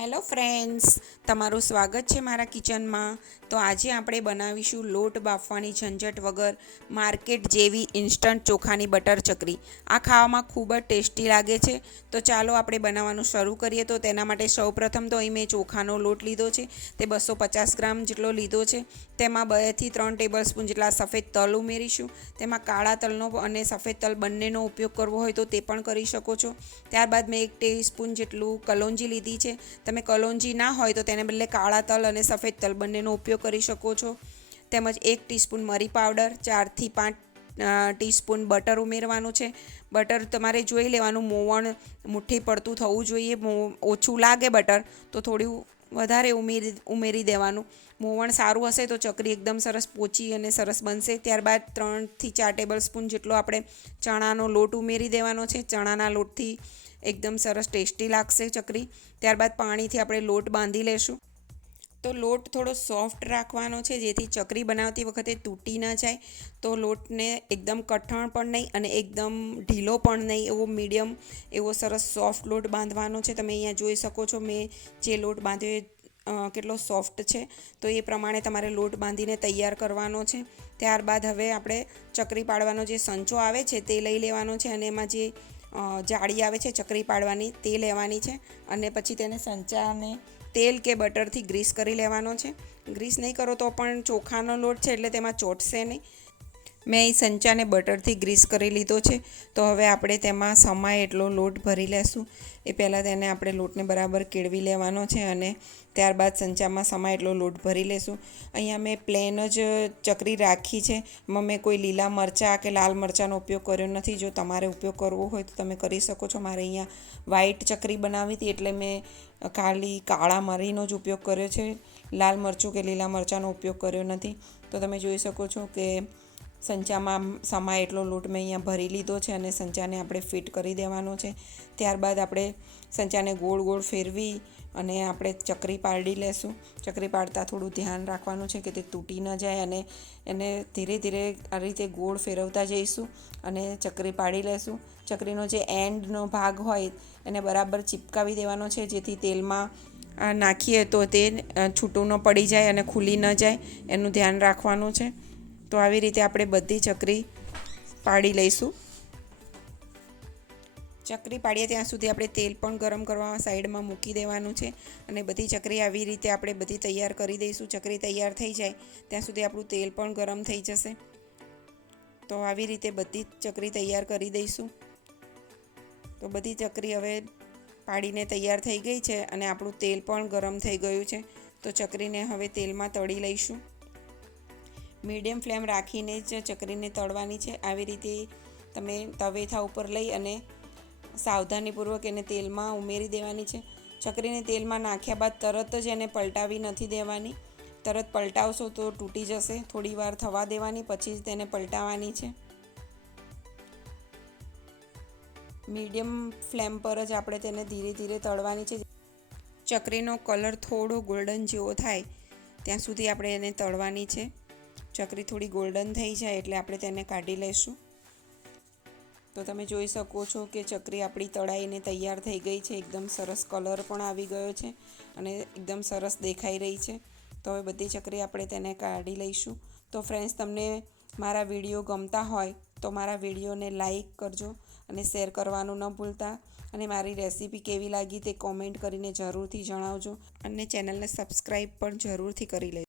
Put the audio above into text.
Hello friends, તમારું સ્વાગત છે મારા કિચનમાં. તો આજે આપણે બનાવીશું લોટ બાફવાની ઝંઝટ વગર માર્કેટ જેવી ઇન્સ્ટન્ટ ચોખાની બટર ચકરી. આ ખાવામાં ખૂબ જ ટેસ્ટી લાગે છે. તો ચાલો આપણે બનાવવાનું શરૂ કરીએ. તો તેના માટે સૌપ્રથમ તો અહીં મેં ચોખાનો લોટ લીધો છે. તે બસો પચાસ ગ્રામ જેટલો લીધો છે. તેમાં બેથી ત્રણ ટેબલ સ્પૂન જેટલા સફેદ તલ ઉમેરીશું. તેમાં કાળા તલનો અને સફેદ તલ બંનેનો ઉપયોગ કરવો હોય તો તે પણ કરી શકો છો. ત્યારબાદ મેં એક ટીસ્પૂન જેટલું કલોંજી લીધી છે. તમે કલોંજી ના હોય તો તેને બદલે કાળા તલ અને સફેદ તલ બંનેનો ઉપયોગ કરી શકો છો. તેમજ એક ટીસ્પૂન મરી પાવડર, ચારથી પાંચ ટીસ્પૂન બટર ઉમેરવાનું છે. બટર તમારે જોઈ લેવાનું, મોવણ મુઠ્ઠી પડતું થવું જોઈએ ઓછું લાગે બટર તો થોડું વધારે ઉમેરી ઉમેરી દેવાનું. મોવણ સારું હશે તો ચકરી એકદમ સરસ પોચી અને સરસ બનશે. ત્યારબાદ ત્રણથી ચાર ટેબલ સ્પૂન જેટલો આપણે ચણાનો લોટ ઉમેરી દેવાનો છે. ચણાના લોટથી એકદમ સરસ ટેસ્ટી લાગશે ચકરી. ત્યારબાદ પાણીથી આપણે લોટ બાંધી લેશું. તો લોટ થોડો સોફ્ટ રાખવાનો છે, જેથી ચકરી બનાવતી વખતે તૂટી ન જાય. તો લોટને એકદમ કઠણ પણ નહીં અને એકદમ ઢીલો પણ નહીં. એવો મીડિયમ, એવો સરસ સોફ્ટ લોટ બાંધવાનો છે. તમે અહીંયા જોઈ શકો છો મેં જે લોટ બાંધ્યો કેટલો સોફ્ટ છે. તો એ પ્રમાણે તમારે લોટ બાંધીને તૈયાર કરવાનો છે. ત્યારબાદ હવે આપણે ચકરી પાડવાનો જે સંચો આવે છે તે લઈ લેવાનો છે અને એમાં જે જાળી આવે છે ચકરી પાડવાની તે લેવાની છે. અને પછી તેને સંચાને તેલ કે બટરથી ગ્રીસ કરી લેવાનો છે. ગ્રીસ નહીં કરો તો પણ ચોખાનો લોટ છે એટલે તેમાં ચોટશે નહીં. મેં એ સંચાને બટરથી ગ્રીસ કરી લીધો છે. તો હવે આપણે તેમાં સમાય એટલો લોટ ભરી લેશું. એ પહેલાં તેને આપણે લોટને બરાબર કેળવી લેવાનો છે અને ત્યારબાદ સંચામાં સમાય એટલો લોટ ભરી લેશું. અહીંયા મેં પ્લેન જ ચકરી રાખી છે. એમાં મેં કોઈ લીલા મરચાં કે લાલ મરચાંનો ઉપયોગ કર્યો નથી. જો તમારે ઉપયોગ કરવો હોય તો તમે કરી શકો છો. મારે અહીંયા વ્હાઈટ ચકરી બનાવી હતી એટલે મેં ખાલી કાળા મરીનો જ ઉપયોગ કર્યો છે. લાલ મરચું કે લીલા મરચાંનો ઉપયોગ કર્યો નથી. તો તમે જોઈ શકો છો કે સંચામાં સમાય એટલો લોટ મેં અહીંયા ભરી લીધો છે અને સંચાને આપણે ફિટ કરી દેવાનો છે. ત્યારબાદ આપણે સંચાને ગોળ ગોળ ફેરવી અને આપણે ચકરી પાડી લેશું. ચકરી પાડતા થોડું ધ્યાન રાખવાનું છે કે તે તૂટી ન જાય અને એને ધીરે ધીરે આ રીતે ગોળ ફેરવતા જઈશું અને ચકરી પાડી લેશું. ચકરીનો જે એન્ડનો ભાગ હોય એને બરાબર ચિપકાવી દેવાનો છે જેથી તેલમાં નાખીએ તો તે છૂટું ન પડી જાય અને ખુલી ન જાય. એનું ધ્યાન રાખવાનું છે. તો આવી રીતે આપણે બધી ચકરી પાડી લઈશું. ચકરી પાડીએ ત્યાં સુધી આપણે તેલ પણ ગરમ કરવા સાઈડમાં મૂકી દેવાનું છે અને બધી ચકરી આવી રીતે આપણે બધી તૈયાર કરી દઈશું. ચકરી તૈયાર થઈ જાય ત્યાં સુધી આપણું તેલ પણ ગરમ થઈ જશે. તો આવી રીતે બધી ચકરી તૈયાર કરી દઈશું. તો બધી ચકરી હવે પાડીને તૈયાર થઈ ગઈ છે અને આપણું તેલ પણ ગરમ થઈ ગયું છે. તો ચકરીને હવે તેલમાં તળી લઈશું. મીડિયમ ફ્લેમ રાખીને જ ચકરીને તળવાની છે. આવી રીતે તમે તવેથા ઉપર લઈ અને સાવધાનીપૂર્વક એને તેલમાં ઉમેરી દેવાની છે. ચકરીને તેલમાં નાખ્યા બાદ તરત જ એને પલટાવી નથી દેવાની. તરત પલટાવશો તો તૂટી જશે. થોડી વાર થવા દેવાની, પછી જ તેને પલટાવવાની છે. મીડિયમ ફ્લેમ પર જ આપણે તેને ધીરે ધીરે તળવાની છે. ચકરીનો કલર થોડો ગોલ્ડન જેવો થાય, ત્યાં સુધી આપણે એને તળવાની છે. ચકરી થોડી ગોલ્ડન થઈ જાય એટલે આપણે તેને કાઢી લઈશું. તો તમે જોઈ શકો છો કે ચકરી આપણી તળાઈને તૈયાર થઈ ગઈ છે. એકદમ સરસ કલર પણ આવી ગયો છે અને એકદમ સરસ દેખાઈ રહી છે. તો હવે બધી ચકરી આપણે તેને કાઢી લઈશું. તો ફ્રેન્ડ્સ તમને મારા વીડિયો ગમતા હોય તો મારા વિડીયોને લાઈક કરજો અને શેર કરવાનું ન ભૂલતા. અને મારી રેસીપી કેવી લાગી તે કોમેન્ટ કરીને જરૂરથી જણાવજો અને ચેનલને સબસ્ક્રાઈબ પણ જરૂરથી કરી લેજો.